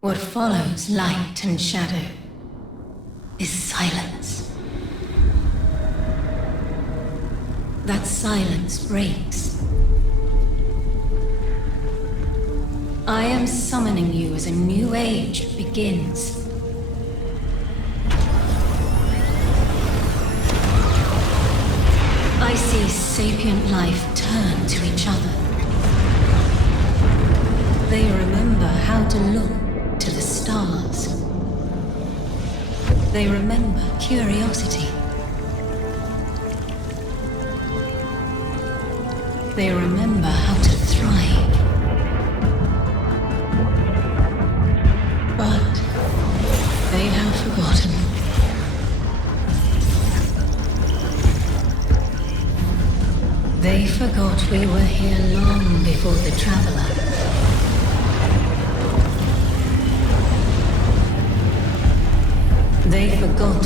What follows light and shadow is silence. That silence breaks. I am summoning you as a new age begins. I see sapient life turn to each other. They remember how to look to the stars. They remember curiosity. They remember how to thrive. But they have forgotten. They forgot we were here long before the Traveler. They forgot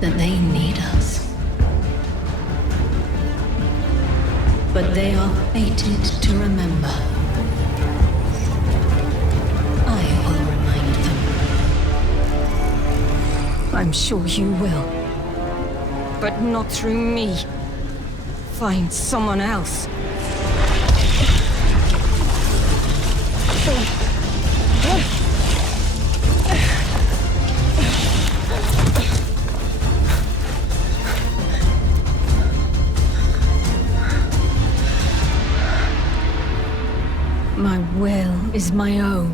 that they need us. But they are fated to remember. I will remind them. I'm sure you will. But not through me. Find someone else. My will is my own.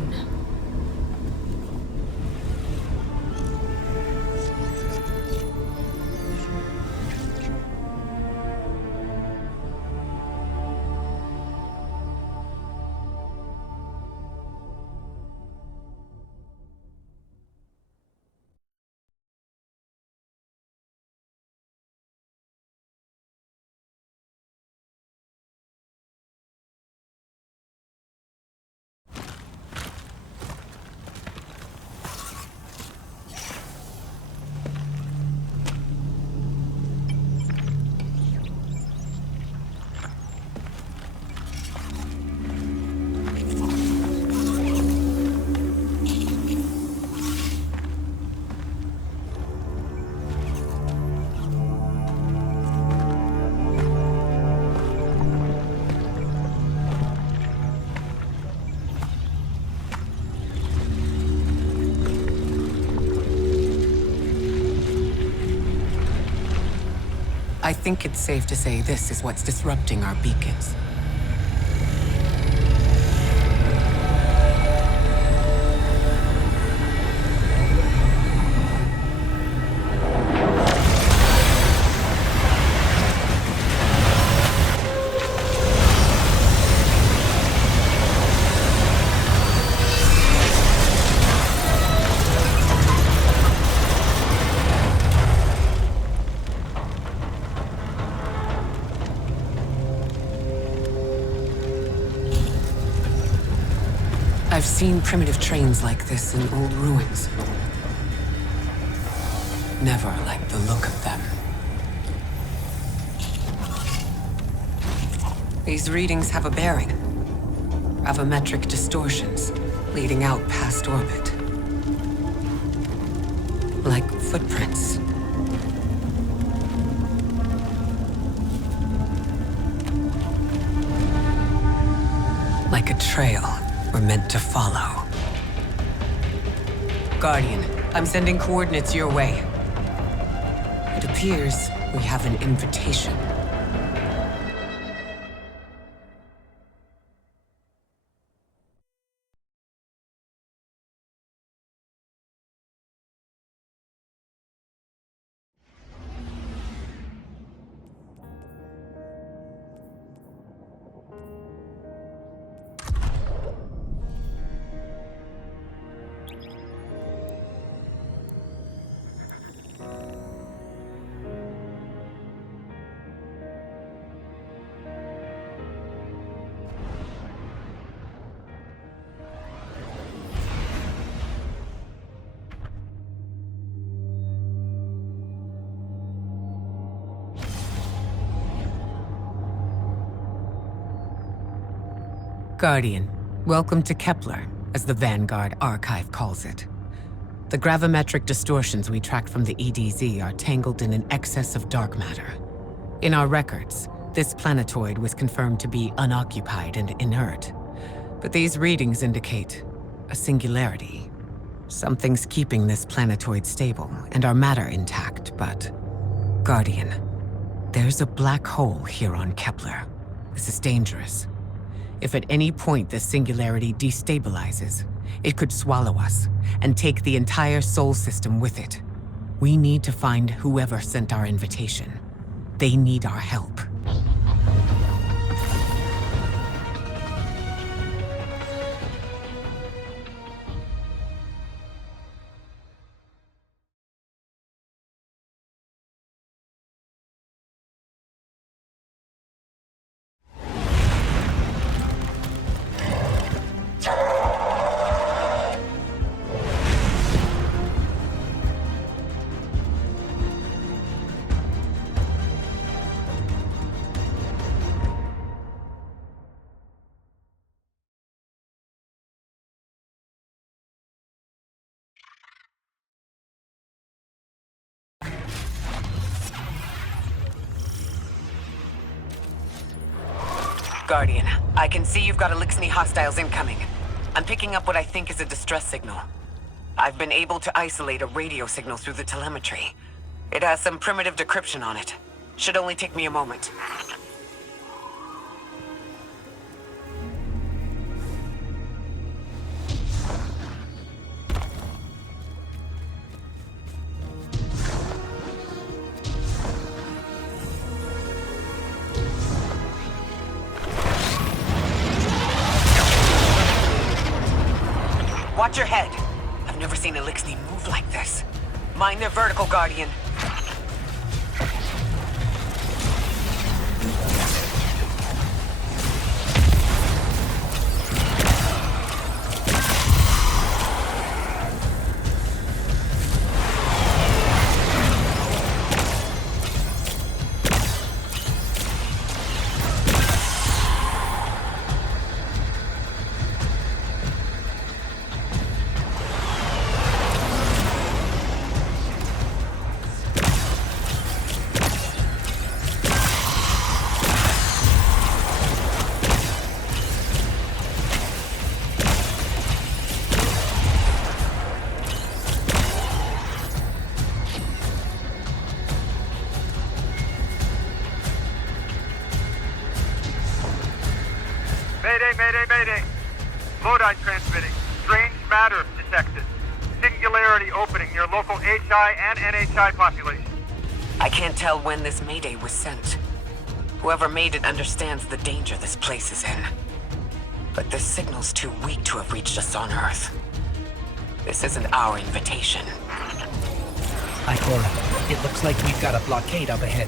I think it's safe to say this is what's disrupting our beacons. I've seen primitive trains like this in old ruins. Never liked the look of them. These readings have a bearing. Gravimetric distortions, leading out past orbit. Like footprints. Like a trail we're meant to follow. Guardian, I'm sending coordinates your way. It appears we have an invitation. Guardian, welcome to Kepler. as the Vanguard Archive calls it. The gravimetric distortions we tracked from the EDZ are tangled in an excess of dark matter. In our records, this planetoid was confirmed to be unoccupied and inert. But these readings indicate a singularity. Something's keeping this planetoid stable and our matter intact, but... Guardian, there's a black hole here on Kepler. This is dangerous. If at any point this singularity destabilizes, it could swallow us and take the entire Sol system with it. We need to find whoever sent our invitation. They need our help. Guardian, I can see you've got Eliksni hostiles incoming. I'm picking up what I think is a distress signal. I've been able to isolate a radio signal through the telemetry. It has some primitive decryption on it. Should only take me a moment. Watch your head. I've never seen Eliksni move like this. Mind their vertical, Guardian. Mayday. Lodi transmitting. Strange matter detected. Singularity opening near local HI and NHI population. I can't tell when this Mayday was sent. Whoever made it understands the danger this place is in. But this signal's too weak to have reached us on Earth. This isn't our invitation. Ikora, it looks like we've got a blockade up ahead.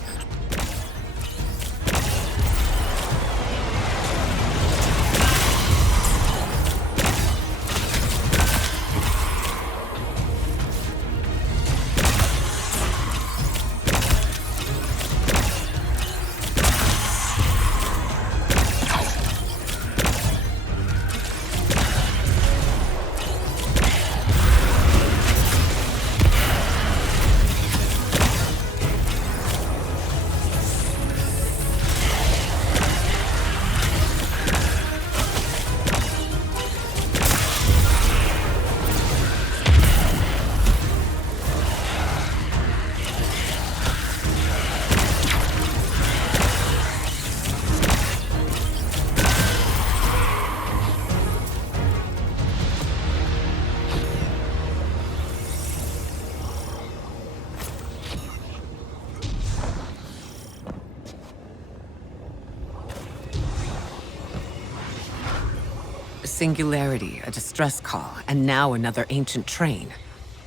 Singularity, a distress call, and now another ancient train.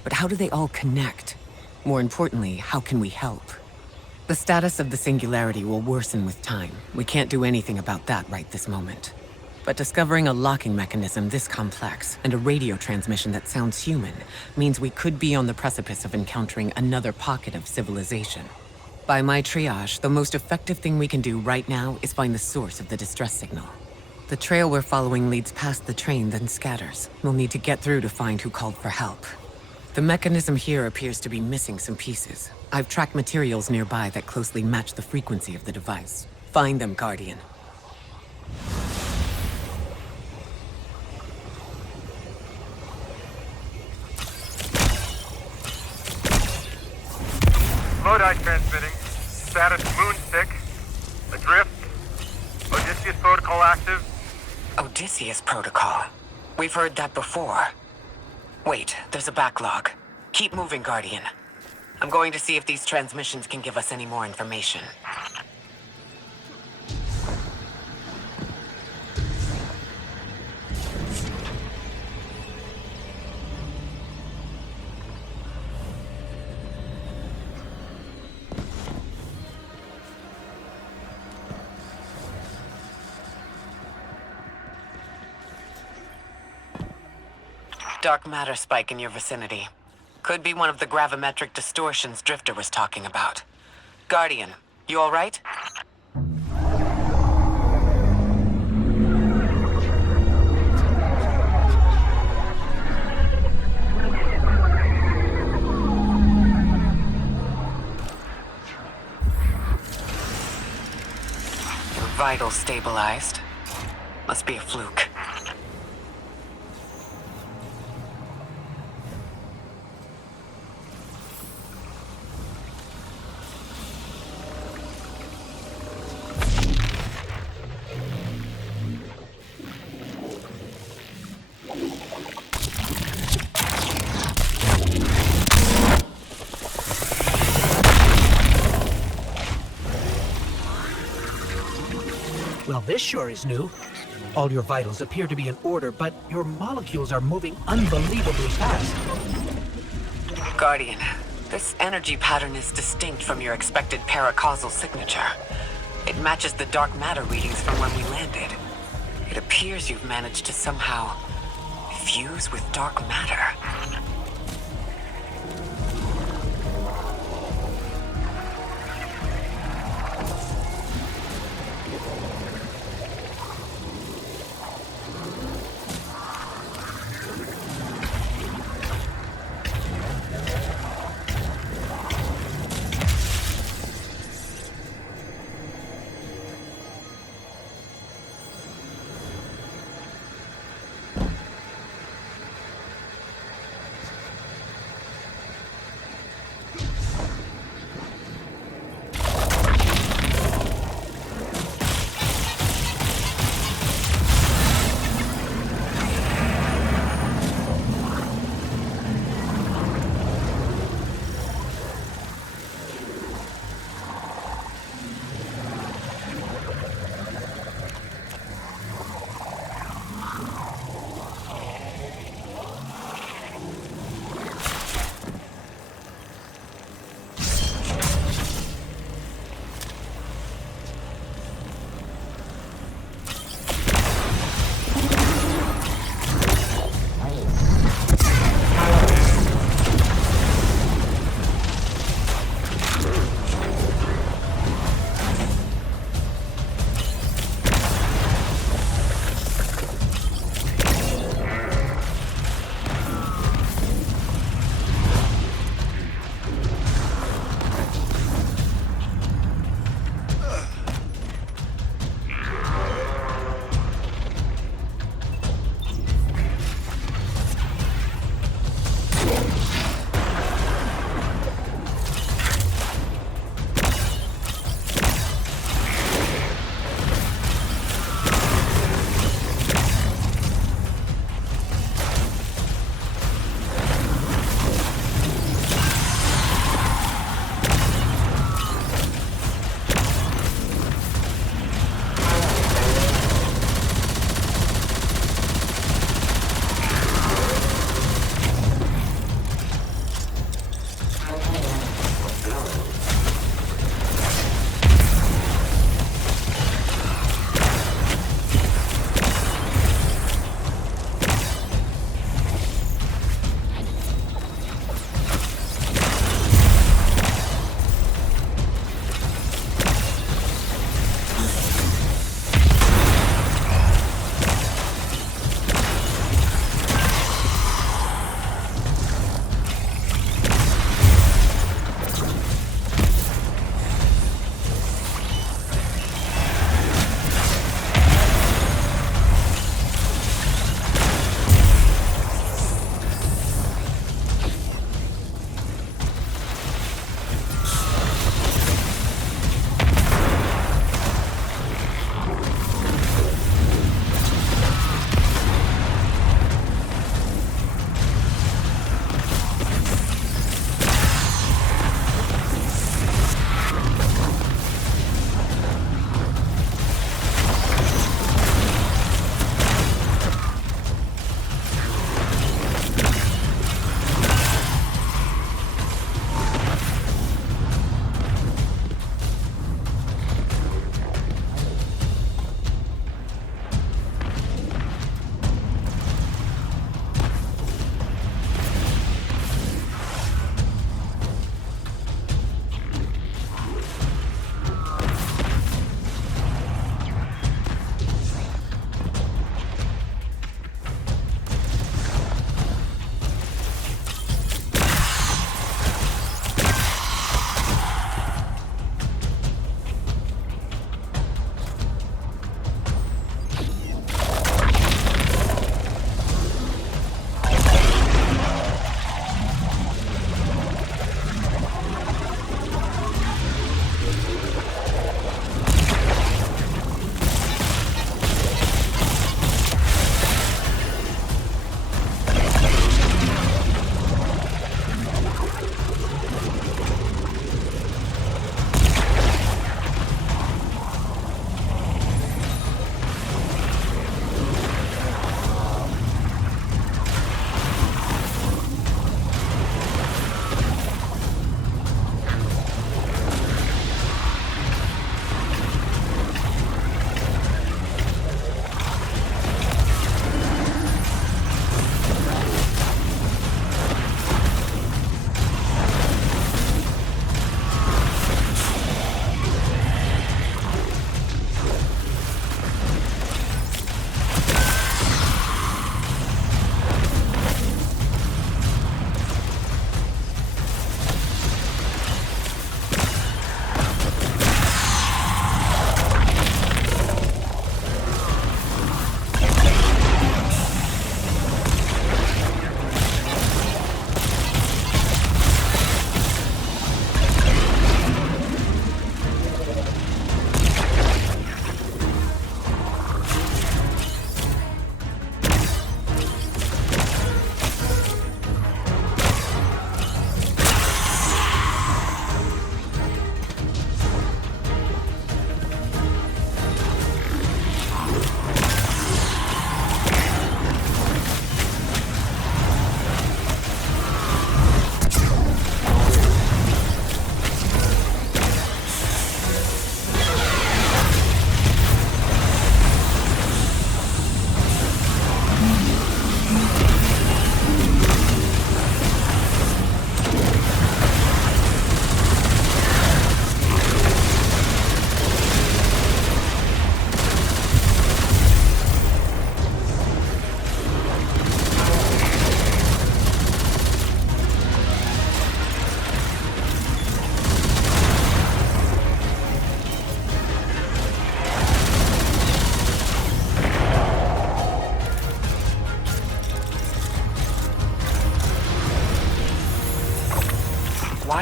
But how do they all connect? More importantly, how can we help? The status of the Singularity will worsen with time. We can't do anything about that right this moment. But discovering a locking mechanism this complex, and a radio transmission that sounds human, means we could be on the precipice of encountering another pocket of civilization. By my triage, the most effective thing we can do right now is find the source of the distress signal. The trail we're following leads past the train, then scatters. We'll need to get through to find who called for help. The mechanism here appears to be missing some pieces. I've tracked materials nearby that closely match the frequency of the device. Find them, Guardian. Lodi transmitting. Status Moonstick. Adrift. Odysseus protocol active. Odysseus Protocol. We've heard that before. Wait, there's a backlog. Keep moving, Guardian. I'm going to see if these transmissions can give us any more information. Dark matter spike in your vicinity. Could be one of the gravimetric distortions Drifter was talking about. Guardian, you all right? Your vitals stabilized. Must be a fluke. Well, this sure is new. All your vitals appear to be in order, but your molecules are moving unbelievably fast. Guardian, this energy pattern is distinct from your expected paracausal signature. It matches the dark matter readings from when we landed. It appears you've managed to somehow fuse with dark matter.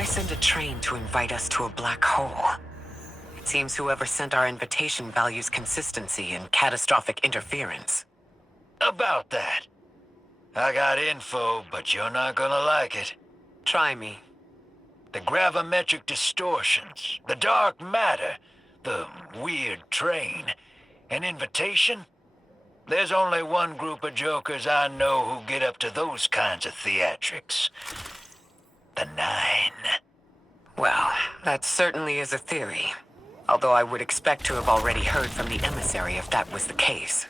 send a train to invite us to a black hole? It seems whoever sent our invitation values consistency and catastrophic interference. About that. I got info, but you're not gonna like it. Try me. The gravimetric distortions, the dark matter, the weird train, an invitation? There's only one group of jokers I know who get up to those kinds of theatrics. The Nine. Well, that certainly is a theory. Although I would expect to have already heard from the emissary if that was the case.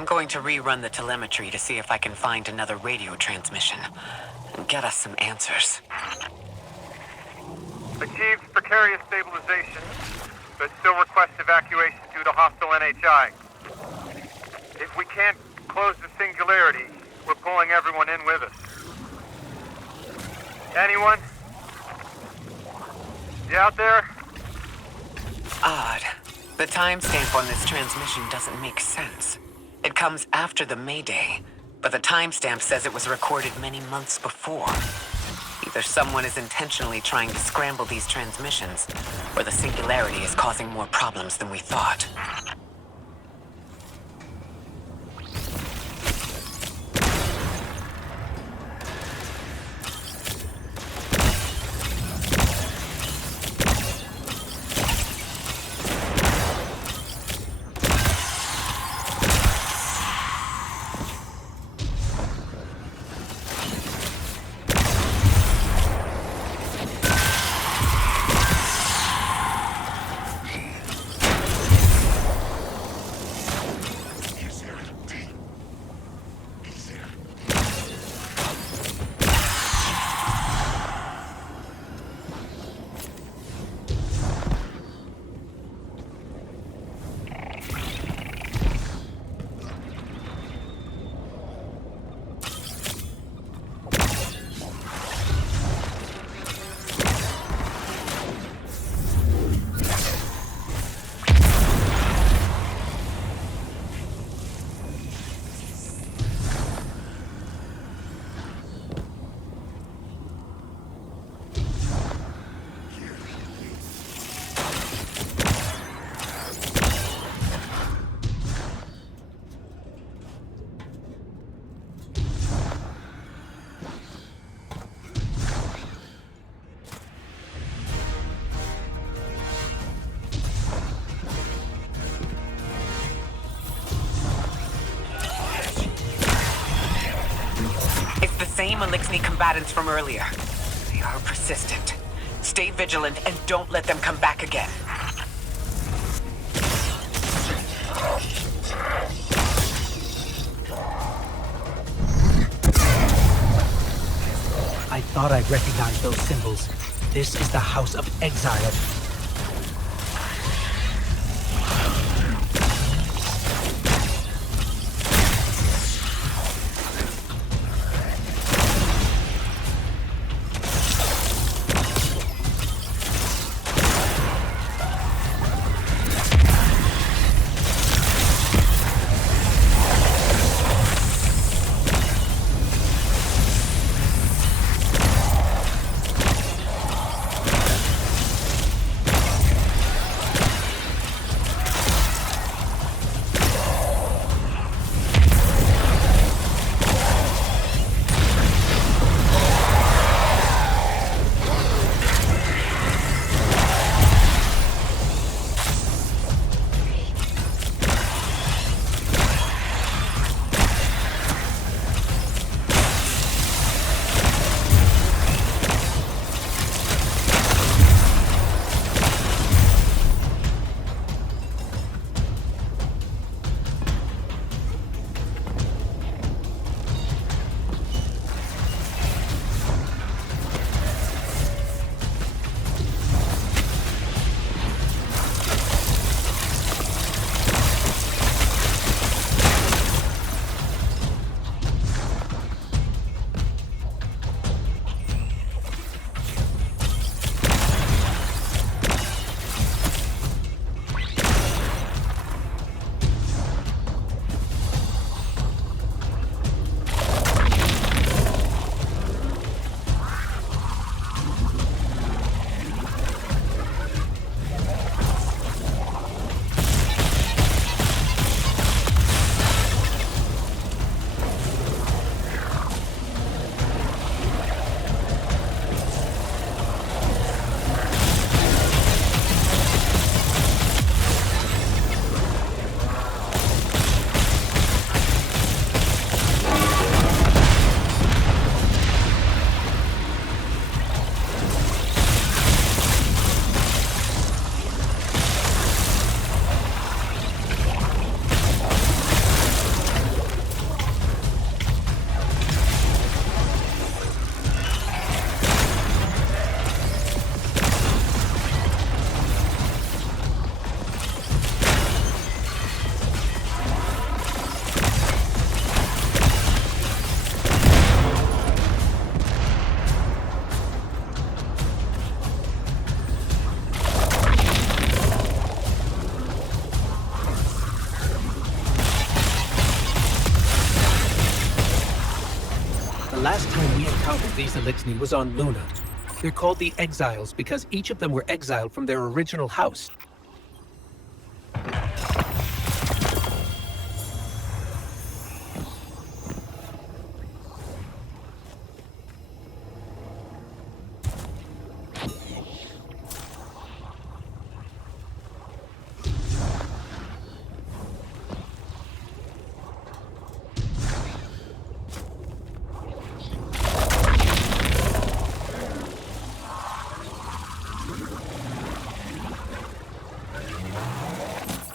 I'm going to rerun the telemetry to see if I can find another radio transmission and get us some answers. Achieved precarious stabilization, but still request evacuation due to hostile NHI. If we can't close the singularity, we're pulling everyone in with us. Anyone? You out there? Odd. The timestamp on this transmission doesn't make sense. It comes after the Mayday, but the timestamp says it was recorded many months before. Either someone is intentionally trying to scramble these transmissions, or the singularity is causing more problems than we thought. Same Eliksni combatants from earlier. They are persistent. Stay vigilant and don't let them come back again. I thought I recognized those symbols. This is the House of Exile. The last time we encountered these Elixni was on Luna. They're called the Exiles because each of them were exiled from their original house.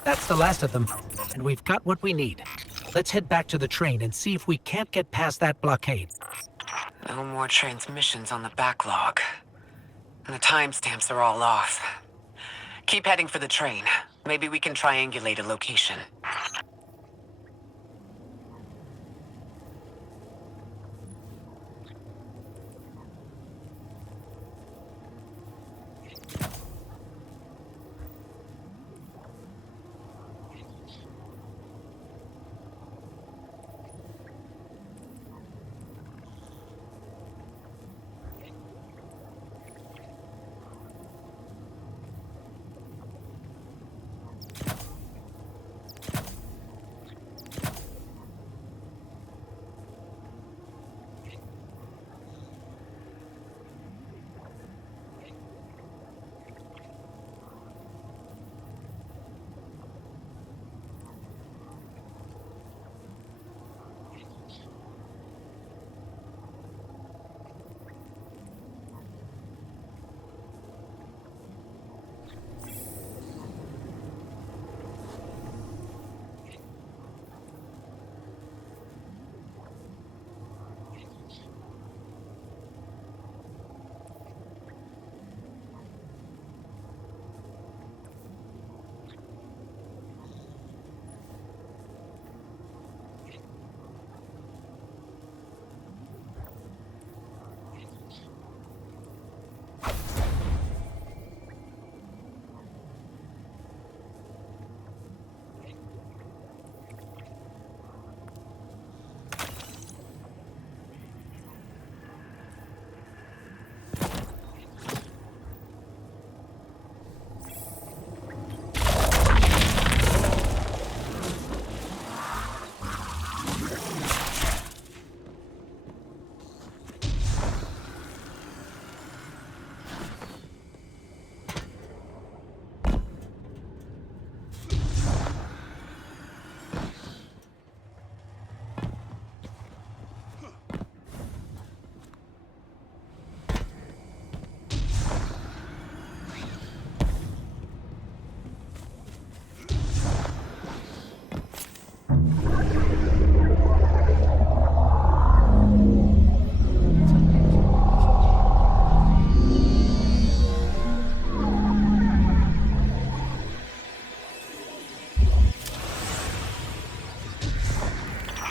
That's the last of them, and we've got what we need. Let's head back to the train and see if we can't get past that blockade. No more transmissions on the backlog. And the timestamps are all off. Keep heading for the train. Maybe we can triangulate a location.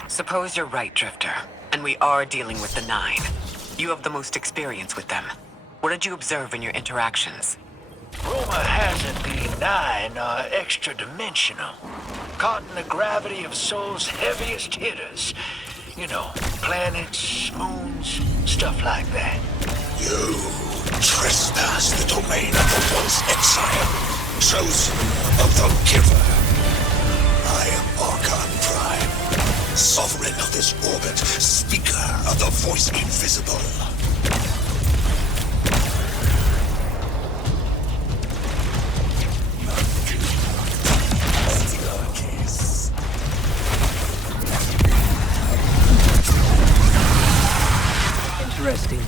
Suppose you're right, Drifter, and we are dealing with the Nine. You have the most experience with them. What did you observe in your interactions? Rumor has it the Nine are extra-dimensional, caught in the gravity of Sol's heaviest hitters. You know, planets, moons, stuff like that. You trespass the domain of the once exile, chosen of the Giver. I am Archon Prime, sovereign of this orbit, speaker of the voice invisible. Interesting.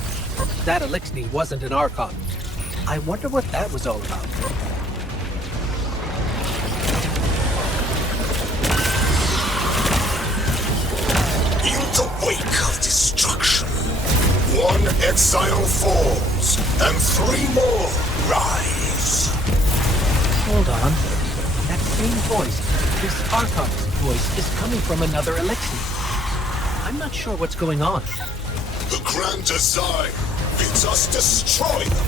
That Elixni wasn't an Archon. I wonder what that was all about. In the wake of destruction, one exile falls, and 3 more rise. Hold on. That same voice, this Archon's voice, is coming from another Elixni. I'm not sure what's going on. The grand design bids us destroy them.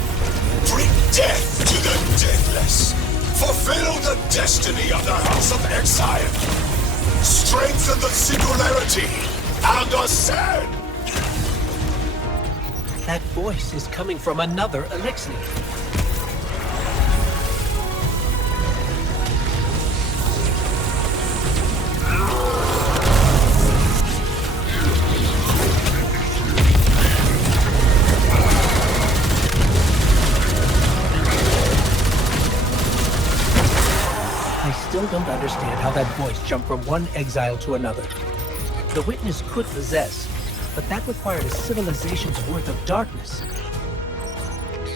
Bring death to the deathless. Fulfill the destiny of the House of Exile. Strengthen the singularity and ascend. That voice is coming from another Eliksni. I still don't understand how that voice jumped from one exile to another. The Witness could possess, but that required a civilization's worth of darkness.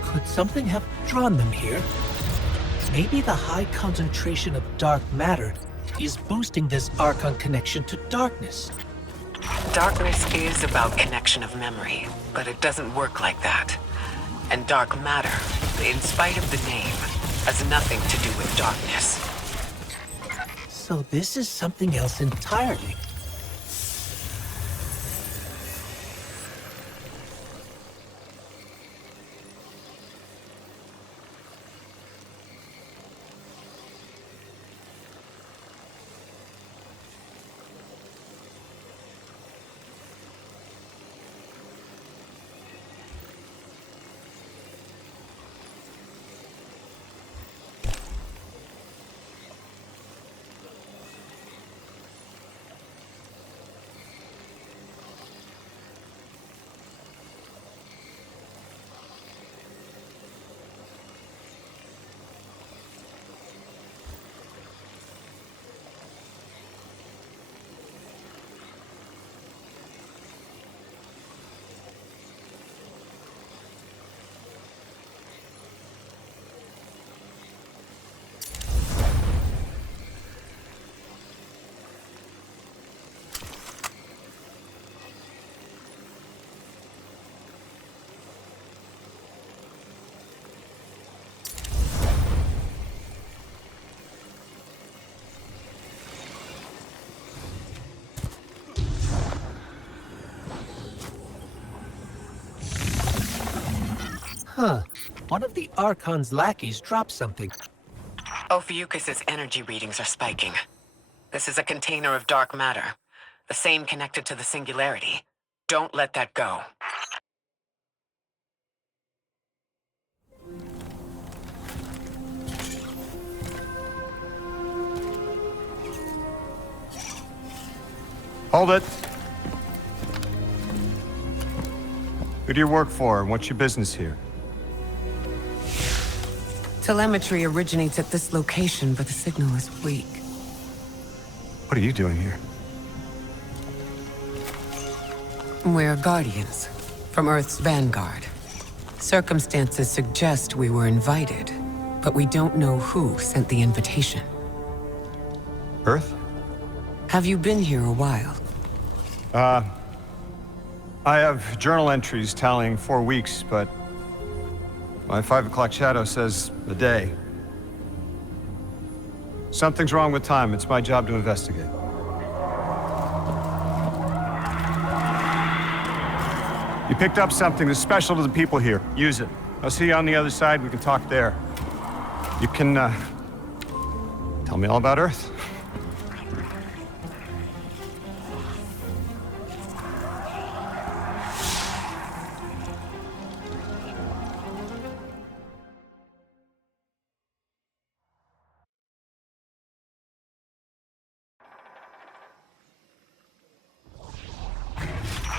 Could something have drawn them here? Maybe the high concentration of dark matter is boosting this Archon connection to darkness. Darkness is about connection of memory, but it doesn't work like that. And dark matter, in spite of the name, has nothing to do with darkness. So this is something else entirely. Huh. One of the Archon's lackeys dropped something. Ophiuchus's energy readings are spiking. This is a container of dark matter, the same connected to the Singularity. Don't let that go. Hold it. Who do you work for, and what's your business here? Telemetry originates at this location, but the signal is weak. What are you doing here? We're Guardians, from Earth's vanguard. Circumstances suggest we were invited, but we don't know who sent the invitation. Earth? Have you been here a while? I have journal entries tallying 4 weeks, but my 5 o'clock shadow says a day. Something's wrong with time. It's my job to investigate. You picked up something that's special to the people here. Use it. I'll see you on the other side. We can talk there. You can, tell me all about Earth.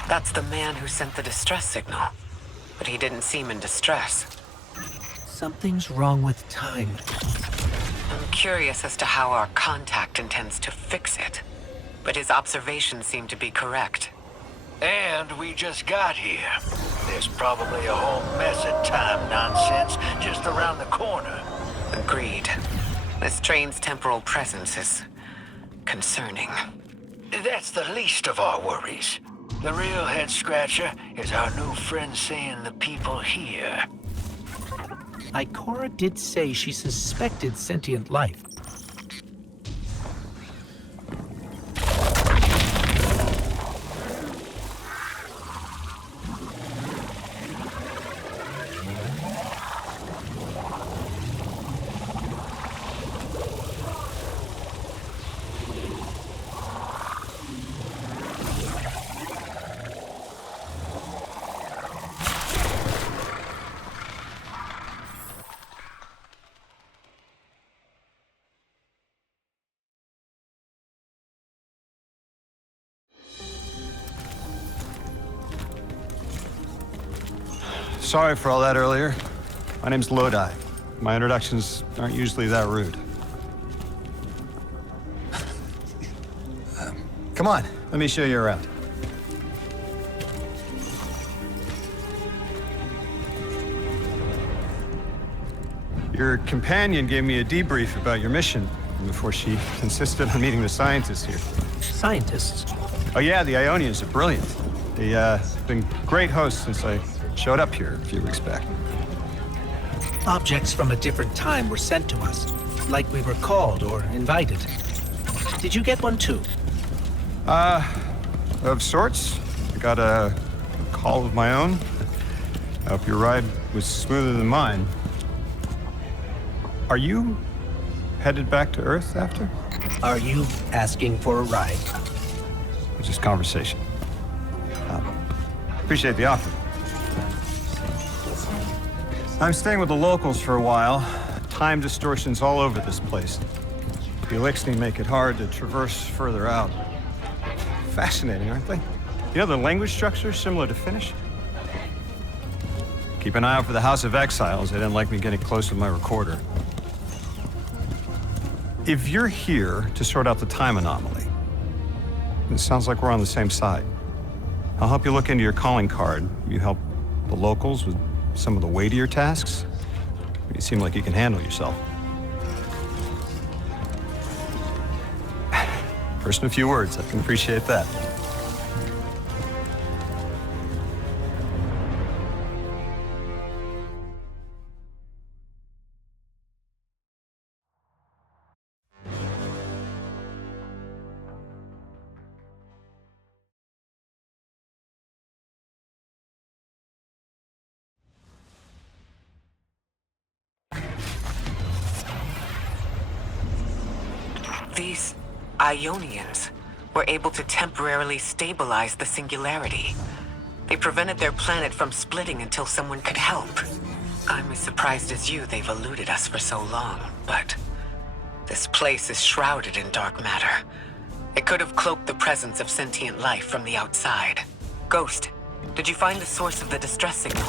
That's the man who sent the distress signal. But he didn't seem in distress. Something's wrong with time. I'm curious as to how our contact intends to fix it. But his observations seem to be correct. And we just got here. There's probably a whole mess of time nonsense just around the corner. Agreed. This train's temporal presence is concerning. That's the least of our worries. The real head-scratcher is our new friend seeing the people here. Ikora did say she suspected sentient life. Sorry for all that earlier. My name's Lodi. My introductions aren't usually that rude. Come on, let me show you around. Your companion gave me a debrief about your mission before she insisted on meeting the scientists here. Scientists? Oh yeah, the Ionians are brilliant. They've been great hosts since I showed up here a few weeks back. Objects from a different time were sent to us, like we were called or invited. Did you get one too? Of sorts. I got a call of my own. I hope your ride was smoother than mine. Are you headed back to Earth after? Are you asking for a ride? It's just conversation. Appreciate the offer. I'm staying with the locals for a while. Time distortions all over this place. The Elixni make it hard to traverse further out. Fascinating, aren't they? You know, the language structure is similar to Finnish. Keep an eye out for the House of Exiles. They didn't like me getting close with my recorder. If you're here to sort out the time anomaly, it sounds like we're on the same side. I'll help you look into your calling card. You help the locals with some of the weightier tasks. You seem like you can handle yourself. First in a few words, I can appreciate that. These Ionians were able to temporarily stabilize the singularity. They prevented their planet from splitting until someone could help. I'm as surprised as you they've eluded us for so long, but this place is shrouded in dark matter. It could have cloaked the presence of sentient life from the outside. Ghost, did you find the source of the distress signal?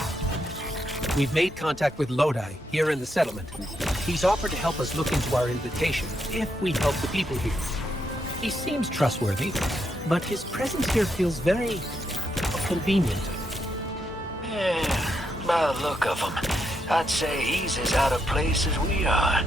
We've made contact with Lodi, here in the settlement. He's offered to help us look into our invitation, if we help the people here. He seems trustworthy, but his presence here feels very convenient. Yeah, by the look of him, I'd say he's as out of place as we are.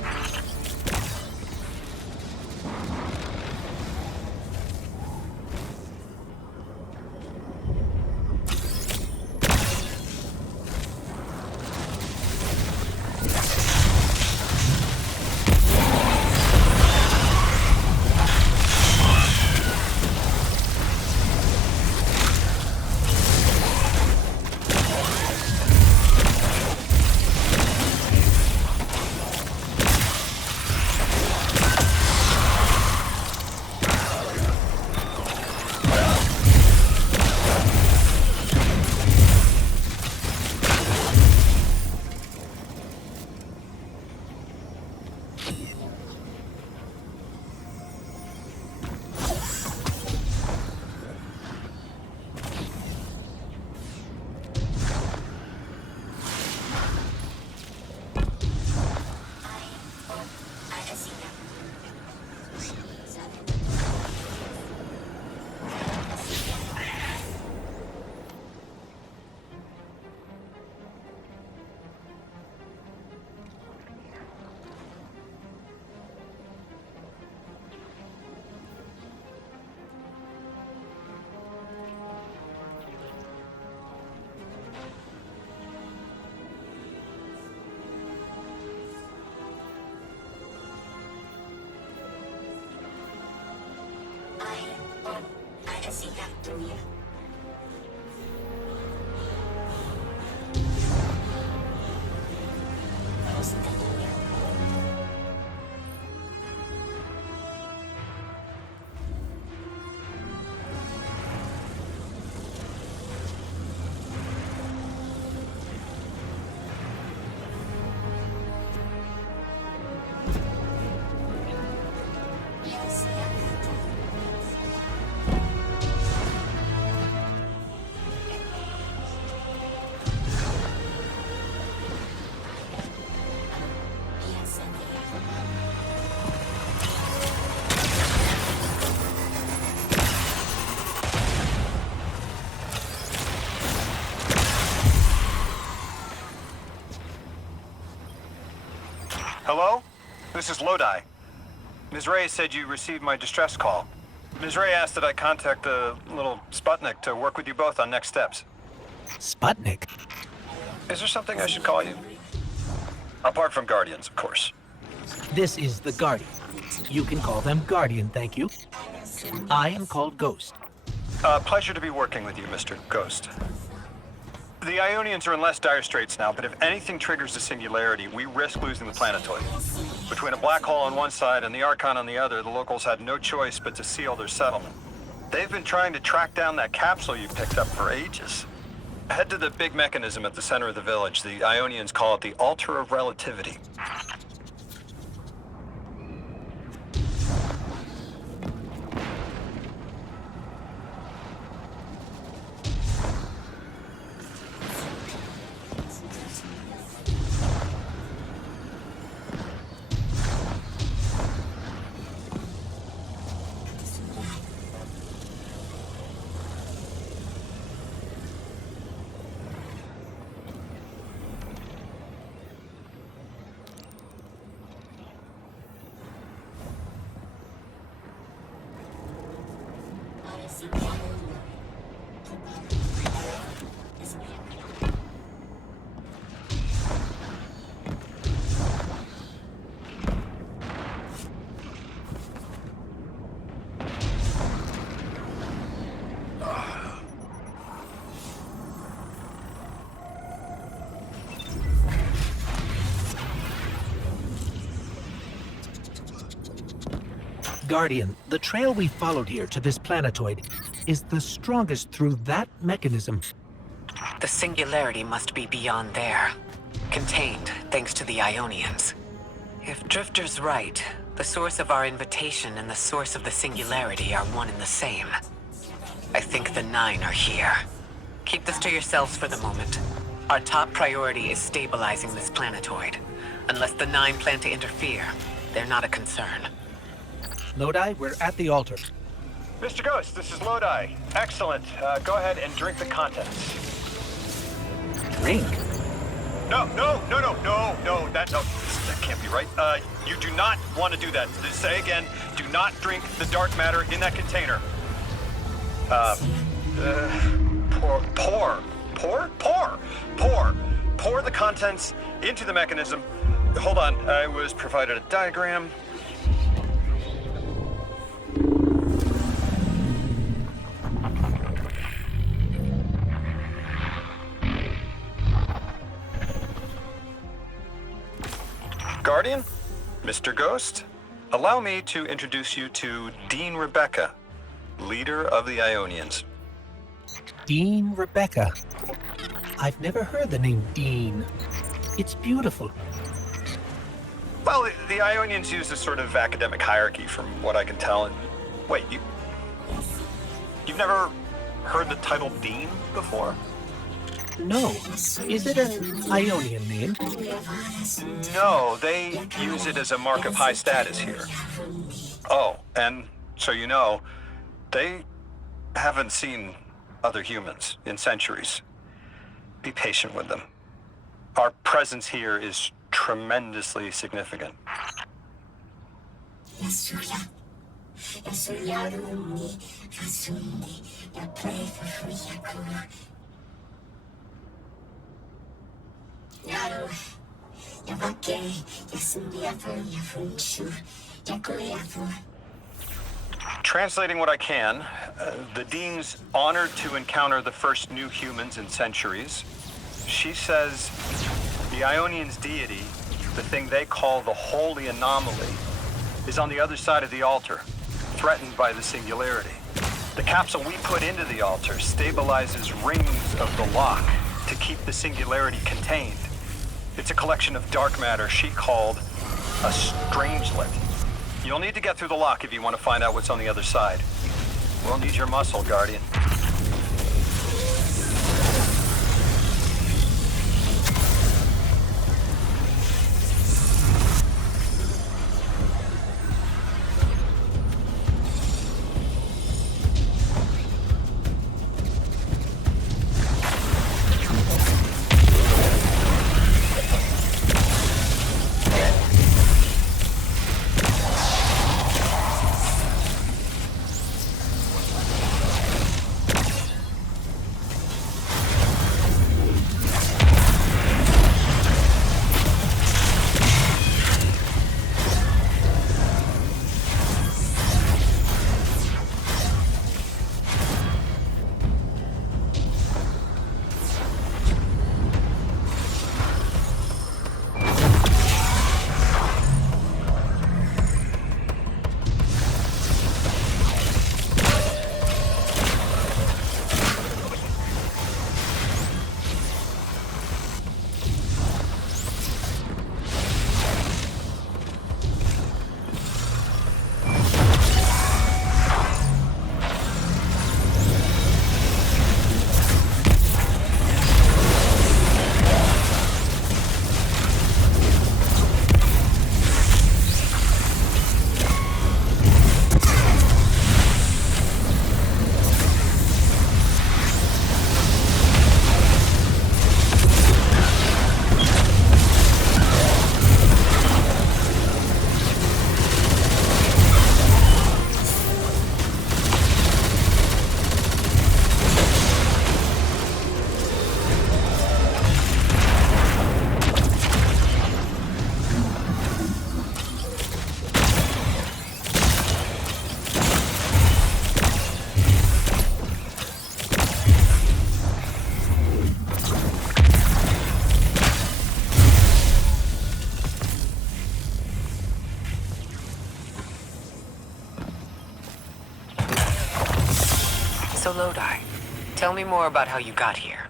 This is Lodi. Ms. Ray said you received my distress call. Ms. Ray asked that I contact the little Sputnik to work with you both on next steps. Sputnik? Is there something I should call you? Apart from Guardians, of course. This is the Guardian. You can call them Guardian, thank you. I am called Ghost. Pleasure to be working with you, Mr. Ghost. The Ionians are in less dire straits now, but if anything triggers the singularity, we risk losing the planetoid. Between a black hole on one side and the Archon on the other, the locals had no choice but to seal their settlement. They've been trying to track down that capsule you picked up for ages. Head to the big mechanism at the center of the village. The Ionians call it the Altar of Relativity. Guardian, the trail we followed here to this planetoid is the strongest through that mechanism. The singularity must be beyond there. Contained, thanks to the Ionians. If Drifter's right, the source of our invitation and the source of the singularity are one and the same. I think the Nine are here. Keep this to yourselves for the moment. Our top priority is stabilizing this planetoid. Unless the Nine plan to interfere, they're not a concern. Lodi, we're at the altar. Mr. Ghost, this is Lodi. Excellent. Go ahead and drink the contents. Drink? No, that can't be right. You do not want to do that. Say again, do not drink the dark matter in that container. Pour the contents into the mechanism. Hold on, I was provided a diagram. Guardian, Mr. Ghost, allow me to introduce you to Dean Rebecca, leader of the Ionians. Dean Rebecca. I've never heard the name Dean. It's beautiful. Well, the Ionians use a sort of academic hierarchy from what I can tell. And wait, you've never heard the title Dean before? No. Is it an Ionian name? No, they use it as a mark of high status here. Oh, and so you know, they haven't seen other humans in centuries. Be patient with them. Our presence here is tremendously significant. Translating what I can, the Dean's honored to encounter the first new humans in centuries. She says the Ionians' deity, the thing they call the Holy Anomaly, is on the other side of the altar, threatened by the singularity. The capsule we put into the altar stabilizes rings of the lock to keep the singularity contained. It's a collection of dark matter she called a strangelet. You'll need to get through the lock if you want to find out what's on the other side. We'll need your muscle, Guardian. So Lodi, tell me more about how you got here.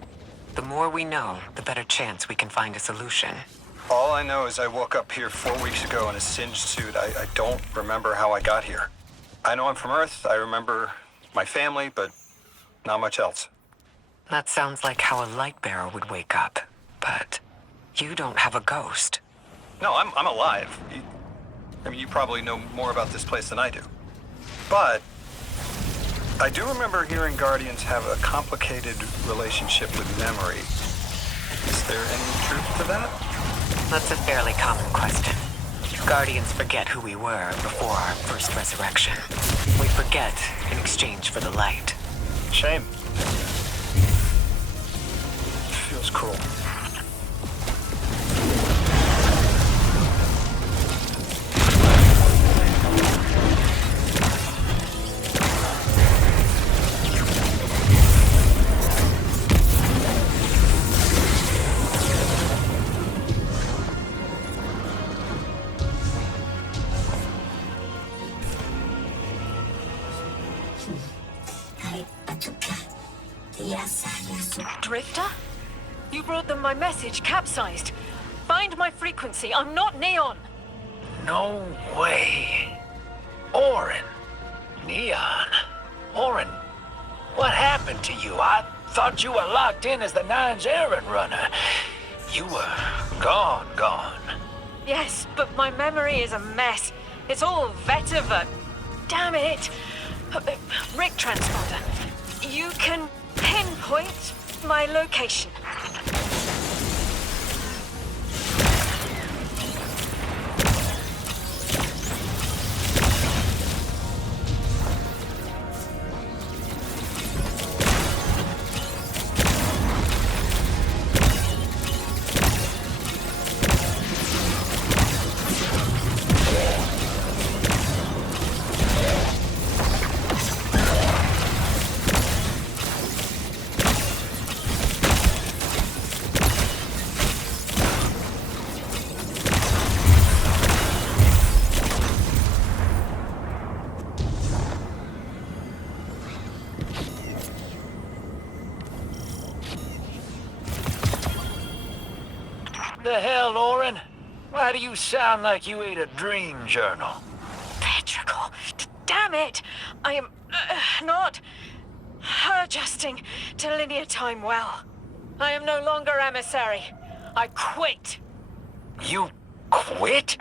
The more we know, the better chance we can find a solution. All I know is I woke up here 4 weeks ago in a singed suit. I don't remember how I got here. I know I'm from Earth. I remember my family, but not much else. That sounds like how a light bearer would wake up. But you don't have a ghost. No, I'm alive. You probably know more about this place than I do. But I do remember hearing Guardians have a complicated relationship with memory. Is there any truth to that? That's a fairly common question. Guardians forget who we were before our first resurrection. We forget in exchange for the light. Shame. Feels cruel. Drifter? You brought them my message, capsized. Find my frequency. I'm not Neon. No way. Orin. Neon. Orin, what happened to you? I thought you were locked in as the Nine's errand runner. You were gone. Yes, but my memory is a mess. It's all vetiver. Damn it. Rick transponder. You can pinpoint my location. The hell, Orin? Why do you sound like you ate a dream journal? Petrichor. Damn it! I am not adjusting to linear time well. I am no longer emissary. I quit. You quit?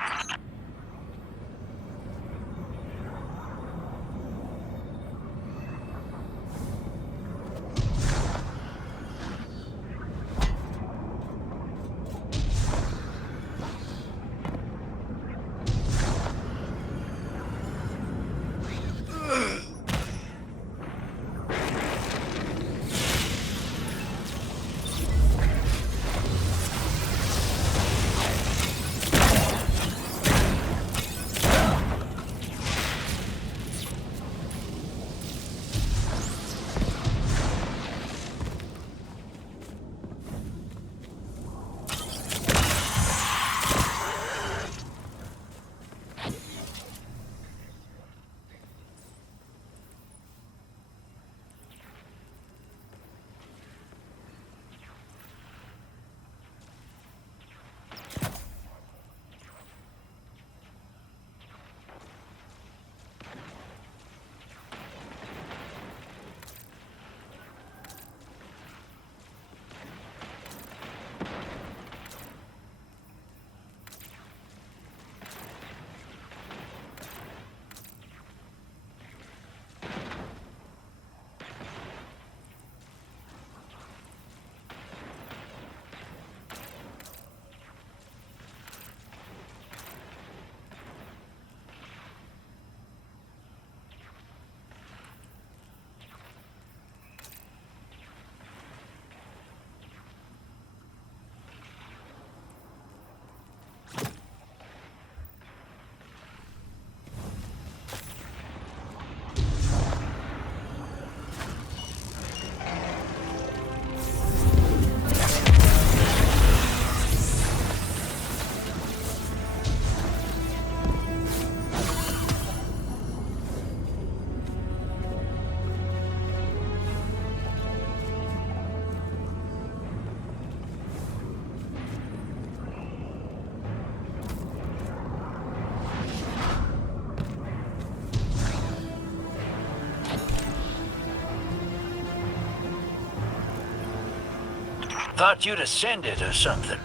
Thought you'd ascended or something.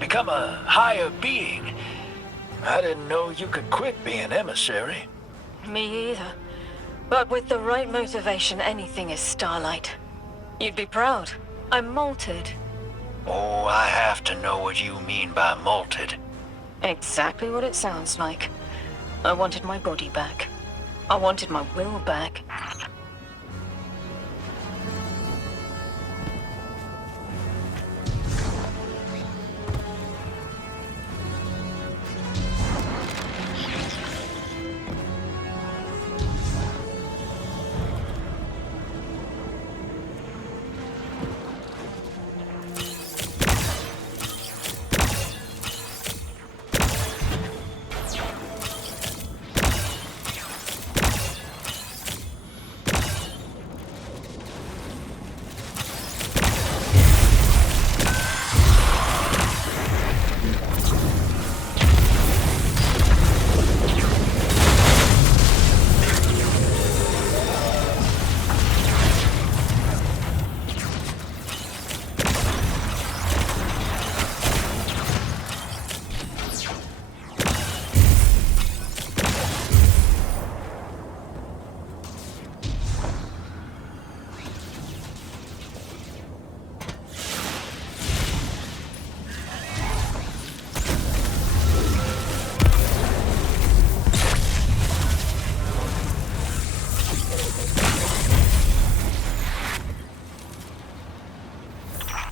Become a higher being. I didn't know you could quit being emissary. Me either. But with the right motivation, anything is Starlight. You'd be proud. I'm malted. Oh, I have to know what you mean by malted. Exactly what it sounds like. I wanted my body back. I wanted my will back.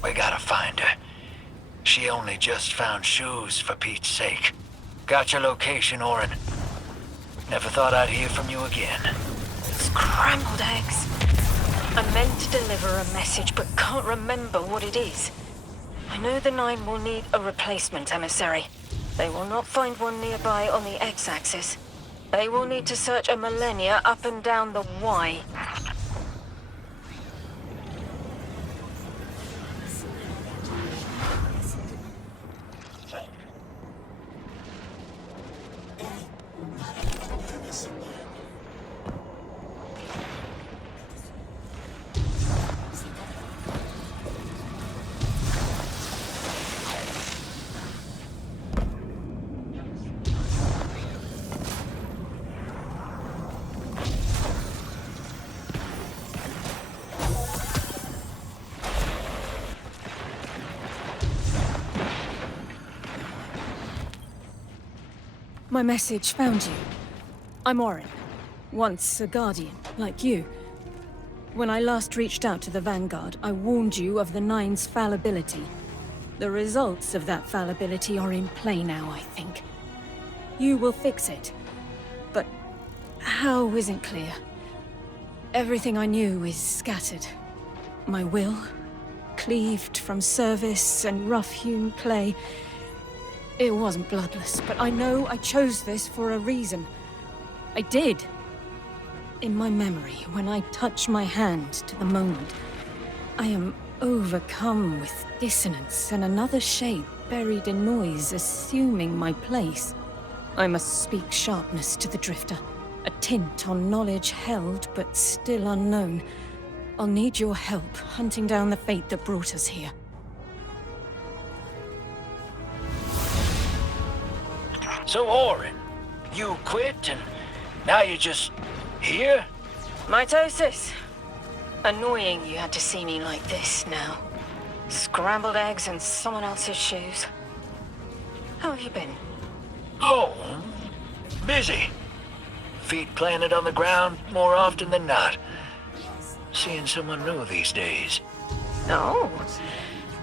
We gotta find her. She only just found shoes, for Pete's sake. Got your location, Orin. Never thought I'd hear from you again. Scrambled eggs. I meant to deliver a message, but can't remember what it is. I know the Nine will need a replacement emissary. They will not find one nearby on the X-axis. They will need to search a millennia up and down the Y. My message found you. I'm Orin, once a Guardian, like you. When I last reached out to the Vanguard, I warned you of the Nine's fallibility. The results of that fallibility are in play now, I think. You will fix it. But how isn't clear. Everything I knew is scattered. My will, cleaved from service and rough-hewn clay. It wasn't bloodless, but I know I chose this for a reason. I did. In my memory, when I touch my hand to the moment, I am overcome with dissonance and another shape buried in noise assuming my place. I must speak sharpness to the Drifter, a tint on knowledge held but still unknown. I'll need your help hunting down the fate that brought us here. So, Orin, you quit and now you're just here? Mitosis. Annoying you had to see me like this now. Scrambled eggs and someone else's shoes. How have you been? Oh, busy. Feet planted on the ground more often than not. Seeing someone new these days. Oh.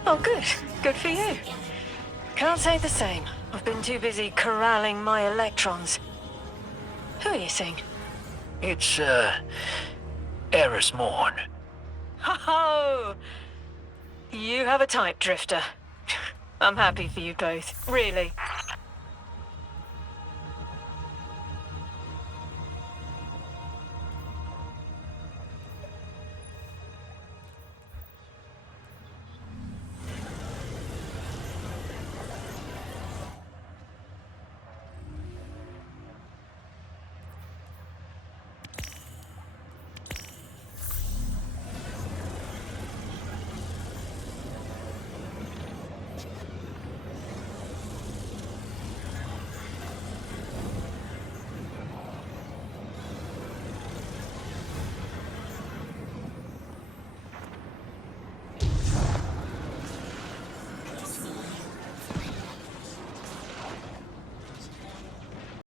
Oh, good. Good for you. Can't say the same. I've been too busy corralling my electrons. Who are you seeing? It's, Eris Morn. Oh! You have a type, Drifter. I'm happy for you both, really.